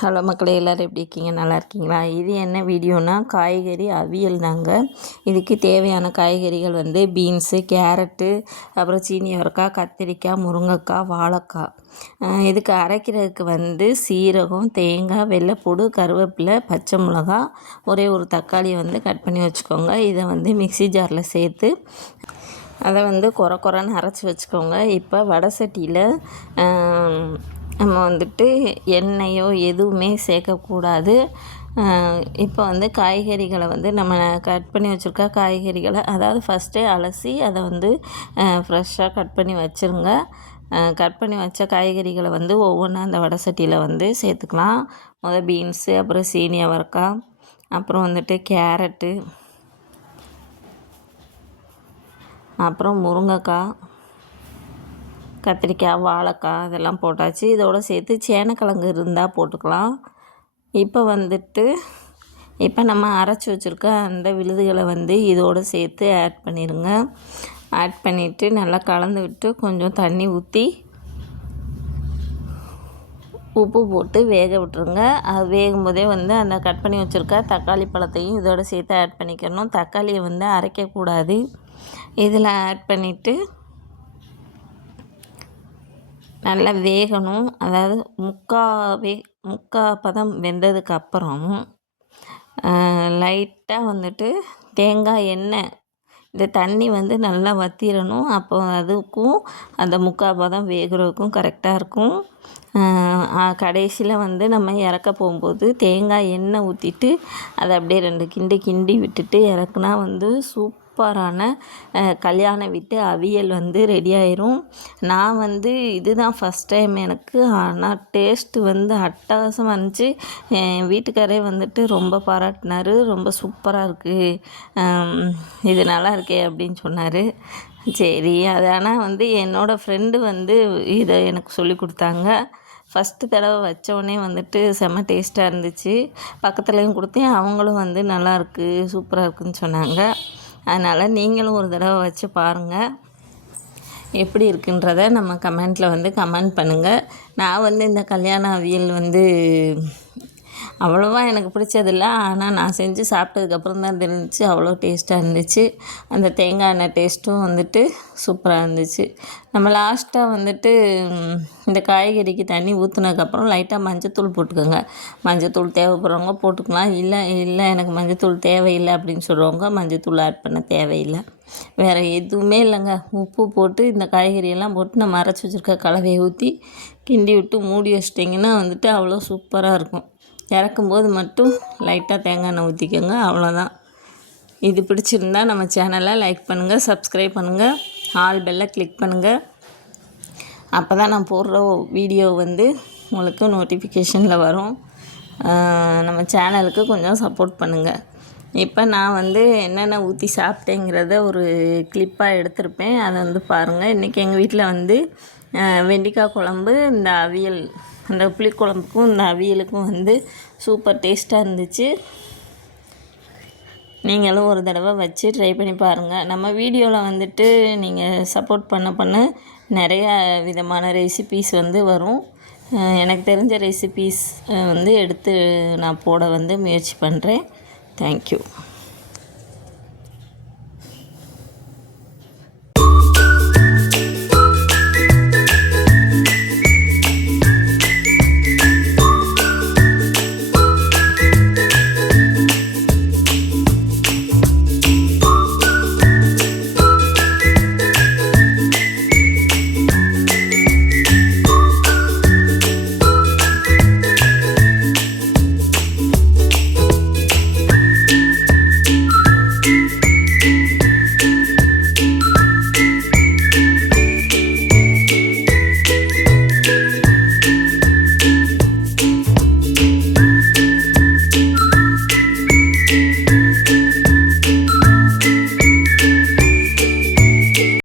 Hello மக்களே, எல்லோரும் எப்படி இருக்கீங்க? நல்லா இருக்கீங்களா? இது என்ன வீடியோனா காய்கறி அவியல் தாங்க. இதுக்கு தேவையான காய்கறிகள் வந்து பீன்ஸு, கேரட்டு, அப்புறம் சீனி அவரைக்காய், கத்திரிக்காய், முருங்கைக்காய், வாழைக்காய். இதுக்கு அரைக்கிறதுக்கு வந்து சீரகம், தேங்காய், வெள்ளைப்பூடு, கருவேப்பிலை, பச்சை மிளகா, ஒரே ஒரு தக்காளியை வந்து கட் பண்ணி வச்சுக்கோங்க. இதை வந்து மிக்ஸி ஜாரில் சேர்த்து அதை வந்து கொரன்னு அரைச்சி வச்சுக்கோங்க. இப்போ வடை சட்டியில் நம்ம வந்துட்டு எண்ணெயோ எதுவுமே சேர்க்கக்கூடாது. இப்போ வந்து காய்கறிகளை வந்து நம்ம கட் பண்ணி வச்சுருக்க காய்கறிகளை அதாவது ஃபஸ்ட்டே அலசி அதை வந்து ஃப்ரெஷ்ஷாக கட் பண்ணி வச்சுருங்க. கட் பண்ணி வச்ச காய்கறிகளை வந்து ஒவ்வொன்றா அந்த வடை சட்டியில் வந்து சேர்த்துக்கலாம். பீன்ஸு, அப்புறம் சீனி அவரைக்காய், அப்புறம் வந்துட்டு கேரட்டு, அப்புறம் முருங்கைக்காய், கத்திரிக்காய், வாழைக்காய் இதெல்லாம் போட்டாச்சு. இதோடு சேர்த்து சேனக்கிழங்கு இருந்தால் போட்டுக்கலாம். இப்போ நம்ம அரைச்சி வச்சுருக்க அந்த விழுதுகளை வந்து இதோடு சேர்த்து ஆட் பண்ணிடுங்க. ஆட் பண்ணிவிட்டு நல்லா கலந்து விட்டு கொஞ்சம் தண்ணி ஊற்றி உப்பு போட்டு வேக விட்டுருங்க. அது வேகும் போதே வந்து அந்த கட் பண்ணி வச்சுருக்க தக்காளி பழத்தையும் இதோடு சேர்த்து ஆட் பண்ணிக்கணும். தக்காளியை வந்து அரைக்கக்கூடாது. இதில் ஆட் பண்ணிவிட்டு நல்லா வேகணும். அதாவது முக்கால் பதம் வெந்ததுக்கப்புறம் லைட்டாக வந்துட்டு தேங்காய் எண்ணெய் இந்த தண்ணி வந்து நல்லா வற்றிடணும். அப்போ அதுக்கும் அந்த முக்கால் பதம் வேகிறதுக்கும் கரெக்டாக இருக்கும். கடைசியில் வந்து நம்ம இறக்க போகும்போது தேங்காய் எண்ணெய் ஊற்றிட்டு அதை அப்படியே 2 கிண்டி விட்டுட்டு இறக்குனா வந்து சூப்பரான கல்யாண வீட்டு அவியல் வந்து ரெடி ஆயிரும். நான் வந்து இதுதான் ஃபஸ்ட் டைம் எனக்கு. ஆனால் டேஸ்ட்டு வந்து அட்டகாசமாக இருந்துச்சு. என் வீட்டுக்காரே வந்துட்டு ரொம்ப பாராட்டினார். ரொம்ப சூப்பராக இருக்குது, இது நல்லா இருக்கே அப்படின்னு சொன்னார். சரி, அது ஆனால் வந்து என்னோடய ஃப்ரெண்டு வந்து இதை எனக்கு சொல்லி கொடுத்தாங்க. ஃபஸ்ட்டு தடவை வச்சோடனே வந்துட்டு செம்ம டேஸ்ட்டாக இருந்துச்சு. பக்கத்துலேயும் கொடுத்தேன். அவங்களும் வந்து நல்லாயிருக்கு, சூப்பராக இருக்குதுன்னு சொன்னாங்க. அதனால் நீங்களும் ஒரு தடவை வச்சு பாருங்கள். எப்படி இருக்குன்றதை நம்ம கமெண்ட்டில் வந்து கமெண்ட் பண்ணுங்கள். நான் வந்து இந்த கல்யாண அவியல் வந்து அவ்வளோவா எனக்கு பிடிச்சதில்ல. ஆனால் நான் செஞ்சு சாப்பிட்டதுக்கப்புறம் தான் தெரிஞ்சிச்சு அவ்வளோ டேஸ்ட்டாக இருந்துச்சு. அந்த தேங்காய் எண்ணெய் டேஸ்ட்டும் வந்துட்டு சூப்பராக இருந்துச்சு. நம்ம லாஸ்ட்டாக வந்துட்டு இந்த காய்கறிக்கு தண்ணி ஊற்றுனதுக்கப்புறம் லைட்டாக மஞ்சத்தூள் போட்டுக்கோங்க. மஞ்சத்தூள் தேவைப்படுறவங்க போட்டுக்கலாம். இல்லை எனக்கு மஞ்சத்தூள் தேவையில்லை அப்படின்னு சொல்கிறவங்க மஞ்சத்தூள் ஆட் பண்ண தேவையில்லை. வேறு எதுவுமே இல்லைங்க. உப்பு போட்டு இந்த காய்கறியெல்லாம் போட்டு நம்ம அரைச்சி வச்சுருக்க கலவையை ஊற்றி கிண்டி விட்டு மூடி வச்சிட்டிங்கன்னா வந்துட்டு அவ்வளோ சூப்பராக இருக்கும். இறக்கும்போது மட்டும் லைட்டாக தேங்காய் எண்ணெய் ஊற்றிக்கோங்க, அவ்வளோதான். இது பிடிச்சிருந்தா நம்ம சேனலை லைக் பண்ணுங்கள், சப்ஸ்கிரைப் பண்ணுங்கள், ஆல் பெல்லை கிளிக் பண்ணுங்கள். அப்போ தான் நான் போடுற வீடியோ வந்து உங்களுக்கு நோட்டிஃபிகேஷனில் வரும். நம்ம சேனலுக்கு கொஞ்சம் சப்போர்ட் பண்ணுங்கள். இப்போ நான் வந்து என்னென்ன ஊற்றி சாப்பிட்டேங்கிறத ஒரு கிளிப்பாக எடுத்திருப்பேன். அதை வந்து பாருங்கள். இன்றைக்கி எங்கள் வீட்டில் வந்து வெண்டைக்காய் குழம்பு, இந்த அவியல், அந்த புளிக்குழம்புக்கும் இந்த அவியலுக்கும் வந்து சூப்பர் டேஸ்ட்டாக இருந்துச்சு. நீங்களும் ஒரு தடவை வச்சு ட்ரை பண்ணி பாருங்கள். நம்ம வீடியோவில் வந்துட்டு நீங்கள் சப்போர்ட் பண்ண நிறையா விதமான ரெசிபீஸ் வந்து வரும். எனக்கு தெரிஞ்ச ரெசிபீஸ் வந்து எடுத்து நான் போட வந்து முயற்சி பண்ணுறேன். தேங்க்யூ.